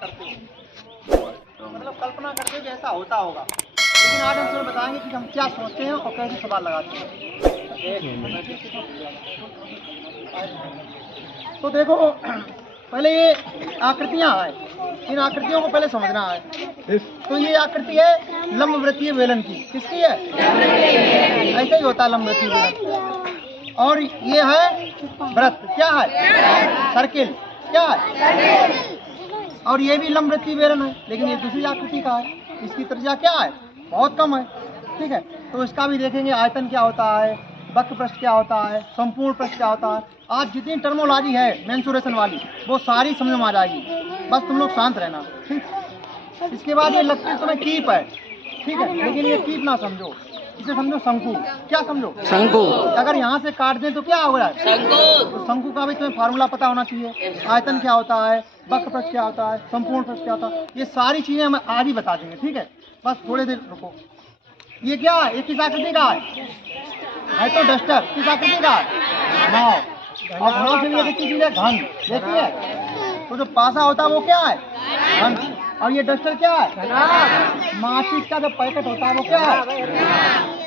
करते हो, मतलब कल्पना करते हो कि ऐसा होता होगा। लेकिन आज हम तुम्हें बताएंगे कि हम क्या सोचते हैं और कैसे सवाल लगाते हैं। तो देखो, पहले ये आकृतियां हैं, इन आकृतियों को पहले समझना है। तो ये आकृति है लंबवृत्तीय बेलन की। किसकी है? ऐसे ही होता है लंबवृत्तीय बेलन। और ये है वृत्त, क्या है? सर्किल, क्या है? और ये भी लंबवृत्तीय बेलन है, लेकिन ये दूसरी आकृति का है। इसकी त्रिज्या क्या है? बहुत कम है। ठीक है, तो इसका भी देखेंगे आयतन क्या होता है, वक्र पृष्ठ क्या होता है, संपूर्ण पृष्ठ क्या होता है। आज जितनी टर्मोलॉजी है मेंसुरेशन वाली, वो सारी समझ में आ जाएगी। बस तुम लोग शांत रहना, ठीक। इसके बाद ये लगती है तुम्हें कीप है, ठीक है, लेकिन ये कीप ना समझो, इसे समझो शंकु। क्या समझो? शंकु। अगर यहाँ से काट दें तो क्या होगा? शंकु। तो शंकु का भी तुम्हें फार्मूला पता होना चाहिए। आयतन क्या होता है, वक्र पृष्ठ क्या होता है, संपूर्ण पृष्ठ क्या होता है, ये सारी चीजें हम आज ही बता देंगे। ठीक है, बस थोड़े देर रुको। ये क्या है? ये किस आकृति का है तो डस्टर। किस आकृति का है? नाव। और घनों से भी एक चीज है घन, देखिए। तो जो पासा होता है वो क्या है? घन। और ये डस्टर क्या है? माचिस का जो पैकेट होता है वो क्या है?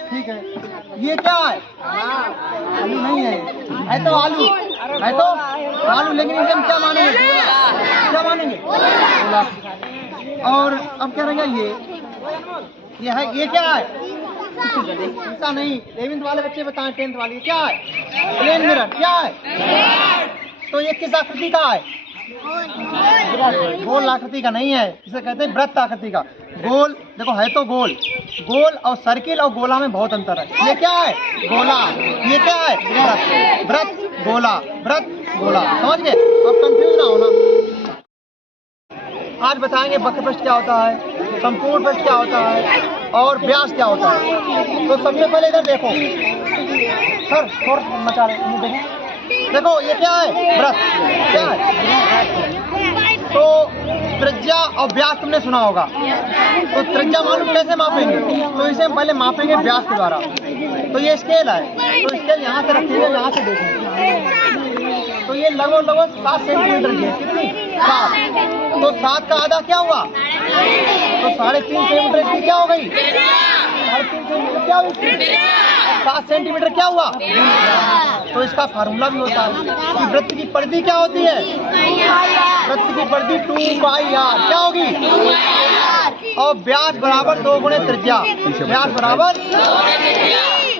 ठीक है, ये क्या है? आलू नहीं है तो आलू है तो आलू, लेकिन इसे हम क्या मानेंगे? क्या मानेंगे? और अब क्या रहेगा? ये है, ये क्या है? ऐसा नहीं, 11th वाले बच्चे बताएं, 10th वाले क्या है? Plane mirror. क्या है? तो ये किस आकृति का है? गोल आकृति का नहीं है, इसे कहते हैं वृत्त आकृति का। गोल देखो है तो गोल, गोल और सर्किल और गोला में बहुत अंतर है। ये क्या है? गोला। ये क्या है? वृत्त। वृत्त गोला, वृत्त गोला, समझ गए? अब कंफ्यूज ना होना। आज बताएंगे वक्र पृष्ठ क्या होता है, संपूर्ण पृष्ठ क्या होता है और व्यास क्या होता है। तो सबसे पहले इधर देखो सर, थोड़ा मचा रहे, देखो ये क्या है? वृत्त। क्या है? तो त्रिज्या और व्यास तुमने सुना होगा। तो त्रिज्या मालूम कैसे मापेंगे? तो इसे हम पहले मापेंगे व्यास के द्वारा। तो ये स्केल है, तो स्केल यहाँ से रखेंगे, यहाँ से देखेंगे। तो ये लगभग 7 सेंटीमीटर की है। कितनी? 7। तो 7 का आधा क्या हुआ? तो 3.5 सेंटीमीटर की क्या हो गई? 3.5 सेंटीमीटर क्या हुई? 7 सेंटीमीटर क्या हुआ? तो इसका फार्मूला भी होता है कि वृत्त की परिधि क्या होती है? वृत्त की परिधि 2πr क्या होगी? और व्यास बराबर 2 गुणे त्रिज्या। व्यास बराबर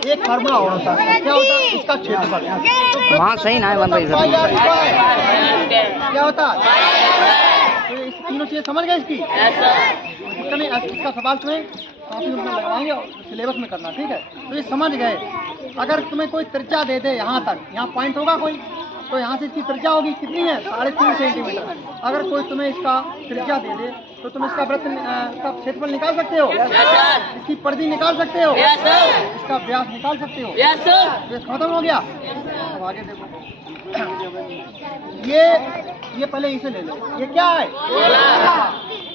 एक फार्मूला होता है, क्या होता है? इसका क्षेत्रफल। वहाँ सही ना बन रही क्या होता है? तो इस तीनों चीजें समझ गए इसकी? इसका सवाल तुम्हें काफी उसमें लगाएंगे और सिलेबस में करना, ठीक है? तो ये समझ गए। अगर तुम्हें कोई त्रिज्या दे दे, यहाँ तक, यहाँ पॉइंट होगा कोई, तो यहाँ से इसकी त्रिज्या होगी कितनी है? 3.5 सेंटीमीटर। अगर कोई तुम्हें इसका त्रिज्या दे दे तो तुम इसका वृत्त इसका क्षेत्रफल निकाल सकते हो, इसकी परिधि निकाल सकते हो, इसका व्यास निकाल सकते हो। ये खत्म हो गया। अब आगे देखो, ये पहले इसे ले लो। ये क्या है?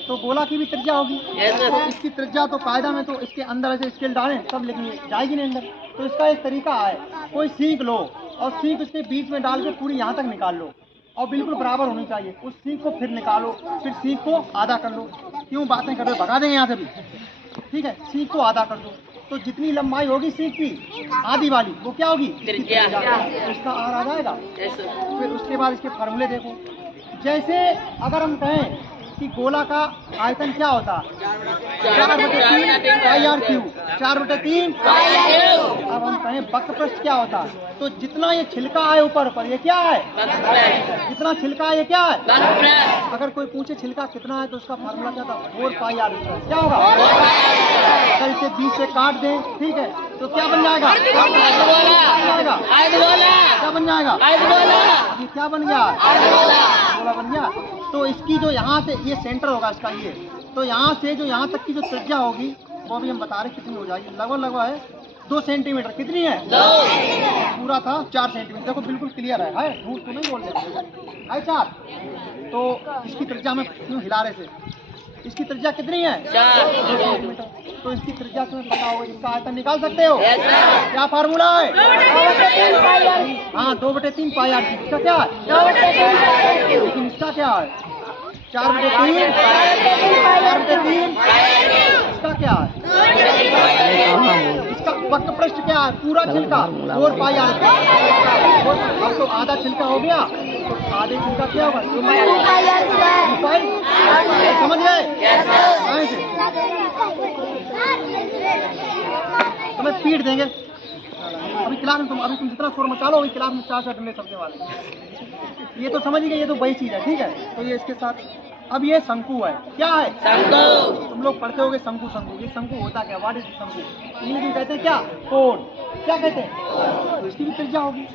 तो गोला की भी त्रिज्या होगी। तो इसकी त्रिज्या तो कायदा में तो इसके अंदर ऐसे स्केल डालें तब, लेकिन ये जाएगी नहीं अंदर। तो इसका एक तरीका है, कोई सीख लो और सीख उसके बीच में डाल के पूरी यहाँ तक निकाल लो और बिल्कुल बराबर होनी चाहिए। उस सीख को फिर निकालो, फिर सीख को आधा कर लो। क्यों बातें कर रहे हो? भगा देंगे यहाँ से भी, ठीक है? सीख को आधा कर दो, तो जितनी लंबाई होगी सीख की आधी वाली, वो क्या होगी? इसका आर आ जाएगा। फिर उसके बाद इसके फार्मूले देखो। जैसे अगर हम कहें कि गोला का आयतन क्या होता है? 4/3 πr3। 4/3। अब हम कहें वक्र पृष्ठ क्या होता है? तो जितना ये छिलका है ऊपर ऊपर, ये क्या है? जितना छिलका है ये क्या है? अगर कोई पूछे छिलका कितना है तो उसका फार्मूला क्या था? 4πr²। क्या होगा? अगर इसे 20 से काट दें, ठीक है, तो क्या बन जाएगा? क्या बन जाएगा? ये क्या बन गया? गोला बन गया। तो इसकी जो यहाँ से ये सेंटर होगा इसका, ये तो यहाँ से जो यहाँ तक की जो त्रिज्या होगी वो भी हम बता रहे कितनी हो जाएगी। लगभग है 2 सेंटीमीटर। कितनी है? 2। पूरा था 4 सेंटीमीटर। देखो बिल्कुल क्लियर है, झूठ तो नहीं बोल रहे है। 4। तो इसकी त्रिज्या में क्यों हिला रहे थे? इसकी त्रिज्या कितनी है? 4 सेंटीमीटर। तो इसकी त्रिज्या तुम्हें पता होगा, इसका आयतन निकाल सकते हो। क्या फार्मूला है? हाँ, 2/3 πr। इसका क्या है? लेकिन इसका क्या है? 4/3 4/3 इसका क्या है? इसका वक्र पृष्ठ क्या है? पूरा छिलका 4πr। अब तो आधा छिलका हो गया, तो आधे छिलका क्या होगा? समझ गए? तुम्हें पीट देंगे अभी क्लास में। अभी तुम जितना शोर मचा लो, अभी क्लास में 4 डंडे सबके वाले। ये तो समझ गए, ये तो वही चीज है, ठीक है। तो ये इसके साथ अब ये शंकु है। क्या है? शंकु। तुम लोग पढ़ते होगे शंकु शंकु। ये शंकु होता क्या? व्हाट इज शंकु? इंग्लिश में कहते हैं क्या? कोण। क्या कहते हैं? तो इसकी भी त्रिज्या होगी,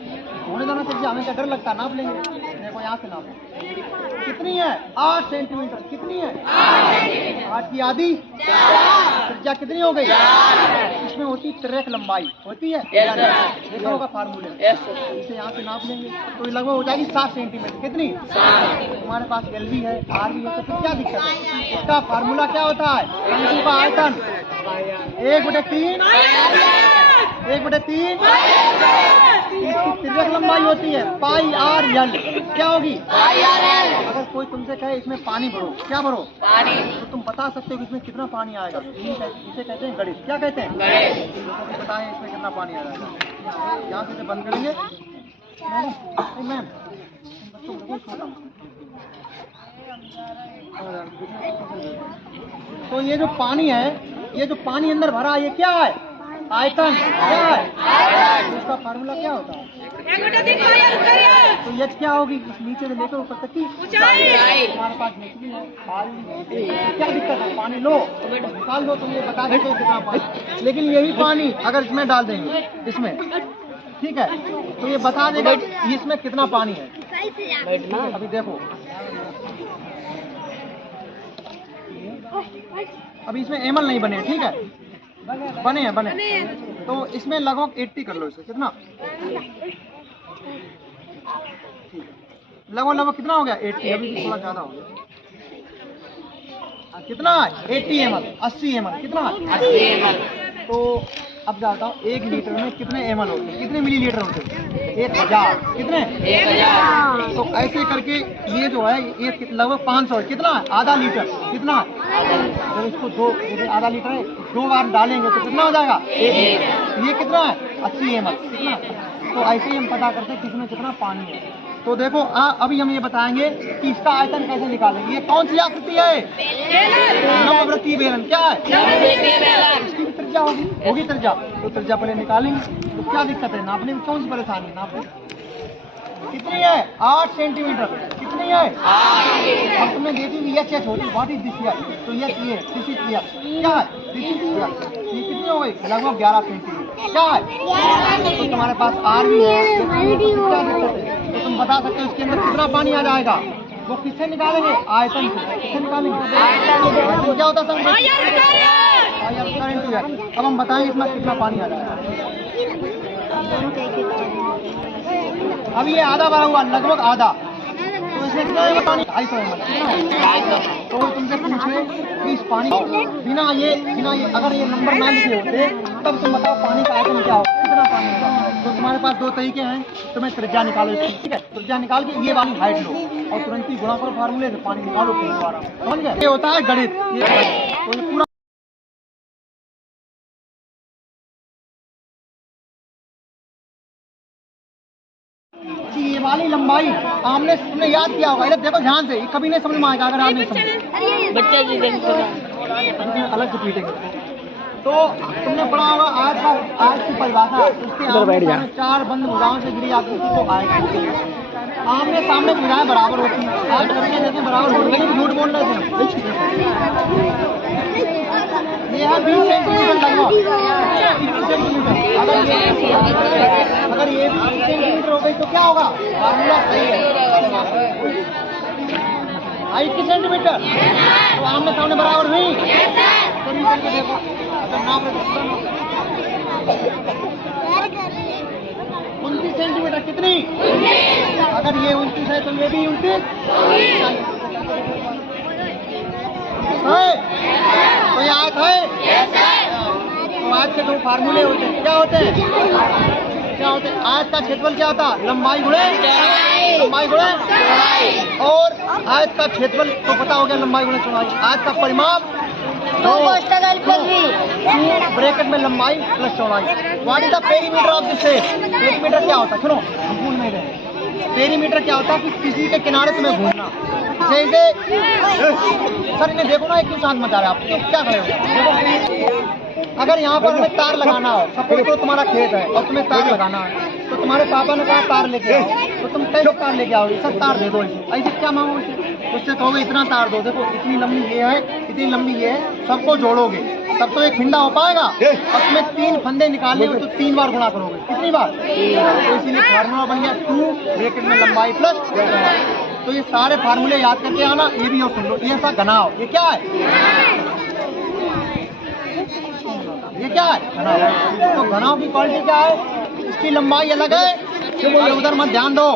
होने देना त्रिज्या। हमें क्या डर लगता है? नाप लेंगे। देखो यहाँ से नापो, कितनी है? 8 सेंटीमीटर। कितनी है? 8 की आधी। त्रिज्या कितनी हो गई? इसमें होती तिर्यक लंबाई होती है, देखा होगा फार्मूले। इसे यहाँ से नाप लेंगे तो ये लगभग हो जाएगी 7 सेंटीमीटर। कितनी? तुम्हारे पास एल भी है, आर भी है, तो फिर क्या दिक्कत है? इसका फार्मूला क्या होता है? शंकु का आयतन 1/3 1/3 इसकी तिर्यक लंबाई होती है πr/l। क्या होगी? अगर कोई तुमसे कहे इसमें पानी भरो, क्या भरो? पानी, तो तुम बता सकते हो कि इसमें कितना पानी आएगा। इसे कहते हैं गणित। क्या कहते हैं? गणित। तो बताएं इसमें कितना पानी आ जाएगा। यहाँ से बंद करेंगे मैम। तो ये जो पानी है, ये जो पानी अंदर भरा है, ये क्या है? आयतन। क्या है? इसका फार्मूला क्या होता है? तो एच क्या होगी? इस नीचे से लेकर ऊपर तक की ऊंचाई। हमारे पास निकली है, क्या दिक्कत है? पानी लो, निकाल दो, तुम ये बता देते हो कितना पानी। लेकिन यही पानी अगर इसमें डाल देंगे, इसमें, ठीक है, तो ये बता देगा इसमें कितना पानी है। अभी देखो, अभी इसमें एमएल नहीं बने, ठीक है, बने हैं, बने। तो इसमें लगभग 80 कर लो इसे। कितना? लगभग कितना हो गया? 80। अभी थोड़ा ज्यादा हो गया। कितना? 80 ml, 80 ml। कितना? 80 ml। तो अब जाता हूँ, 1 लीटर में कितने ml होते हैं? कितने मिलीलीटर होते हैं? 1000। कितने? 1000। तो ऐसे करके ये जो है ये लगभग 500। कितना? आधा लीटर। कितना? जब इसको आधा लीटर है, 2 बार डालेंगे तो कितना हो जाएगा? 1 लीटर। ये कितना है? 80 ml। कितना? तो ऐसे ही हम पता करते हैं किसमें कितना पानी है। तो देखो अभी हम ये बताएंगे कि इसका आयतन कैसे निकालेंगे। ये कौन सी आकृति है? लंबवृत्तीय बेलन। क्या है? इसकी भी त्रिज्या होगी त्रिज्या। तो त्रिज्या पहले निकालेंगे। तो क्या दिक्कत है? नापने में कौन सी परेशानी? नापने कितनी है? 8 सेंटीमीटर। कितनी है? 8। अब तुमने देखी एच होती, व्हाट इज दिस हियर? तो ये दिस इज हियर। क्या है? This is here. ये कितनी हो गई? लगभग 11 सेंटीमीटर। क्या है? तो तुम्हारे पास आर भी है, क्या दिक्कत है? तो तुम बता सकते हो इसके अंदर कितना पानी आ जाएगा। वो किससे निकालेंगे? आयतन से। किससे निकालेंगे? आयतन क्या होता है? अब हम बताएंगे इसमें कितना पानी आ जाएगा। अब ये आधा भरा हुआ, लगभग आधा, तो इसमें कितना है पानी? 250 ml। तो तुमसे पूछे कि इस पानी बिना ये अगर ये नंबर ना लिखे होते तब तुम बताओ पानी का आयतन क्या होगा, कितना पानी होगा। तो तुम्हारे पास 2 तरीके हैं, तुम्हें त्रिज्या निकालो इसकी, ठीक है। त्रिज्या निकाल के ये वाली हाइट लो और तुरंत ही गुणा करो फार्मूले से, पानी निकालो फिर दोबारा। समझ गए? ये होता है गणित। ये तो ये पूरा ये वाली लंबाई आमने तुमने याद किया होगा। इधर देखो ध्यान से, कभी नहीं समझ में आएगा अगर आपने समझा। अलग से पीटेंगे। तो तुमने पढ़ा होगा आज की परिभाषा, उसके आमने 4 बंद भुजाओं से घिरी आकृति को आएगा। आमने सामने भुजाएं बराबर होती हैं। आज करके देखें बराबर होती है, लेकिन झूठ बोल रहे थे। ये है 20 सेंटीमीटर लगभग। 20 सेंटीमीटर। अगर ये भी 20 सेंटीमीटर हो गई तो क्या होगा? फार्मूला सही है। हाइट की सेंटीमीटर, तो आमने सामने बराबर नहीं। तो निकल के देखो, अगर नाप 29 सेंटीमीटर। कितनी? अगर ये 29 है तो ये भी 29 है। तो ये आयत है। तो आयत के 2 फार्मूले होते हैं। क्या होते हैं? आयत का क्षेत्रफल क्या होता है? लंबाई गुणे और आयत का क्षेत्रफल तो पता हो गया, लंबाई गुणा चौड़ाई। आयत का परिमाप 2 ब्रैकेट में लंबाई प्लस चौड़ाई। What is the perimeter of this shape? Perimeter क्या होता है? सुनो, भूल नहीं रहे। पेरीमीटर क्या होता है कि किसी के किनारे तुम्हें घूमना। जैसे सर इन्हें देखो ना, एक क्यों शांत मचा रहे आप, तो क्या खड़े हो? देखो, अगर यहाँ पर हमें तार लगाना हो, सपोज तो तुम्हारा खेत है और तुम्हें तार लगाना है, तो तुम्हारे पापा ने कहा तार लेके आओ, तो तुम कैसे तार लेके आओगे? सर तार दे दो, ऐसे क्या मांगोगे? उससे कहोगे इतना तार दो, देखो इतनी लंबी ये है, इतनी लंबी ये है, सबको जोड़ोगे तब तो एक फिंडा हो पाएगा। और तुम्हें 3 फंदे निकालने हो तो 3 बार गुणा करोगे। कितनी बार? तो इसीलिए फार्मूला बन गया 2 ब्रैकेट में लंबाई प्लस चौड़ाई। तो ये सारे फार्मूले याद करके आना। ये भी और सुन लो, ये ऐसा घनाव, ये क्या है? ये क्या है? घनाव। तो घनाव की क्वालिटी क्या है? इसकी लंबाई अलग है, उधर मत ध्यान दो,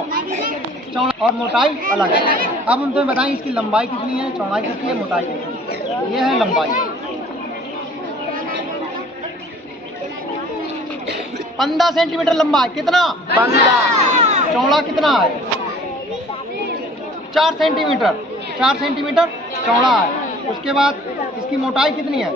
और मोटाई अलग है। अब हम तुम्हें बताएं इसकी लंबाई कितनी है, चौड़ाई कितनी है, मोटाई कितनी है। ये है लंबाई 15 सेंटीमीटर लंबा है। कितना? 15। चौड़ा कितना है? 4 सेंटीमीटर। 4 सेंटीमीटर चौड़ा है। उसके बाद इसकी मोटाई कितनी है?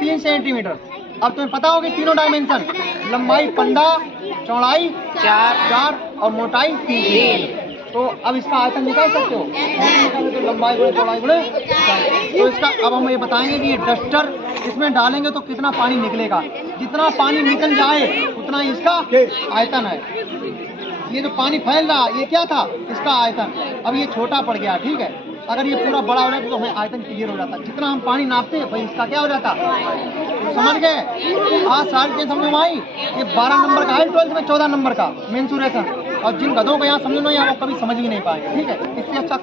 3 सेंटीमीटर। अब तुम्हें पता होगी तीनों डायमेंशन, लंबाई 15, चौड़ाई 4 और मोटाई 3। तो अब इसका आयतन निकाल सकते हो, तो लंबाई गुणे चौड़ाई गुणे। तो इसका अब हम ये बताएंगे कि ये डस्टर इसमें डालेंगे तो कितना पानी निकलेगा। जितना पानी निकल जाए उतना ही इसका आयतन है। ये जो पानी फैल रहा, ये क्या था? इसका आयतन। अब ये छोटा पड़ गया, ठीक है। अगर ये पूरा बड़ा हो जाता तो हमें आयतन क्लियर हो जाता। जितना हम पानी नापते हैं भाई इसका क्या हो जाता, समझ गए? आज सारी चीजें समझ में आई। ये 12 नंबर का है, 12th में 14 नंबर का मेंसुरेशन। और जिन गधों को यहाँ समझ में नहीं आया वो कभी समझ भी नहीं पाएंगे, ठीक है। इससे अच्छा